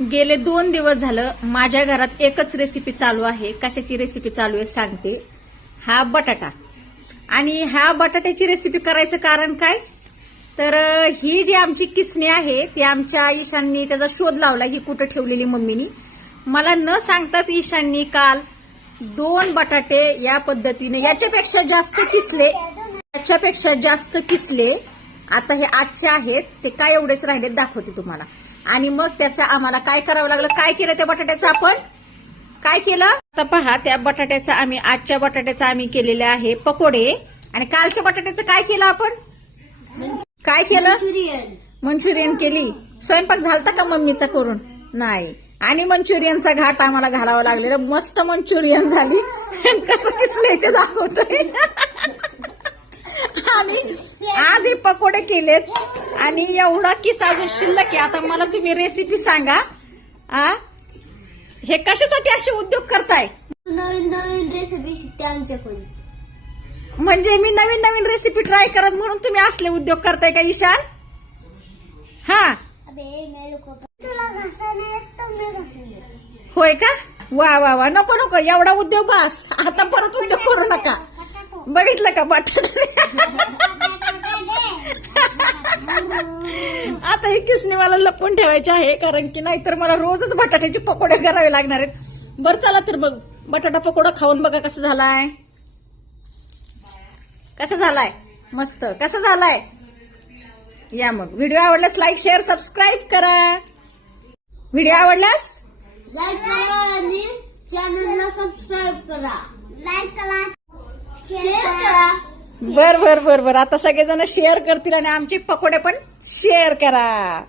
गेले 2 दिवस झालं माझ्या घरात एकच रेसिपी चालू आहे. कशाची रेसिपी चालू आहे सांगते. हा बटाटा. आणि ह्या बटाट्याची रेसिपी करायचं कारण काय, तर ही जी आमची किसणी आहे ती आमच्या ईशाननी त्याचा शोध लावला, ही कुठं ठेवलेली मम्मीनी. मला न सांगताच ईशाननी काल 2 बटाटे या पद्धतीने याच्यापेक्षा जास्त किसले. आता हे आजचे आहेत, ते काय एवढेच राहिले दाखवते तुम्हाला. आणि मग त्याचं आम्हाला काय करावं लागलं, काय केलं त्या बटाट्याचं आपण काय केलं आता पहा. त्या बटाट्याचं आजच्या बटाट्याचं आम्ही केलेले आहे पकोडे. आणि कालच्या बटाट्याचं काय केलं आपण, काय केलं, मंचुरियन केली. स्वयंपाक झालता का मम्मीचा करून, नाही. आणि मंचुरियनचा घाट आम्हाला घालावा लागलेला. मस्त मंचुरियन झाली. कसं किसलंय ते दाखवतोय. आणि आज हे पकोडे केलेत. आणि एवढा किस अजून शिल्लक आहे. आता मला तुम्ही रेसिपी सांगा, हे कशासाठी असे उद्योग करताय. नवीन नवीन रेसिपी शिकते आमच्याकडून. म्हणजे मी नवीन नवीन रेसिपी ट्राय करत म्हणून तुम्ही असले उद्योग करताय का ईशान. होय का, वा वा वा. नको नको एवढा उद्योग बस. आता परत उद्योग करू नका. बघितलं का बटाटा. आता ही किसणी मला लपवून ठेवायची आहे, कारण की नाहीतर मला रोजच बटाट्याचे पकोडे करावे लागणार आहेत. बरं चला तर मग बटाटा पकोडा खाऊन बघा कसं झालाय. कसा झालाय, मस्त कसा झालाय. या मग व्हिडिओ आवडल्यास लाईक शेअर सबस्क्राईब करा. व्हिडिओ आवडल्यास लाईक करा आणि चॅनलला सबस्क्राईब करा. लाईक करा, शेअर करा. बर. आता सगळेजण शेअर करतील आणि आमचे पकोडे पण शेअर करा.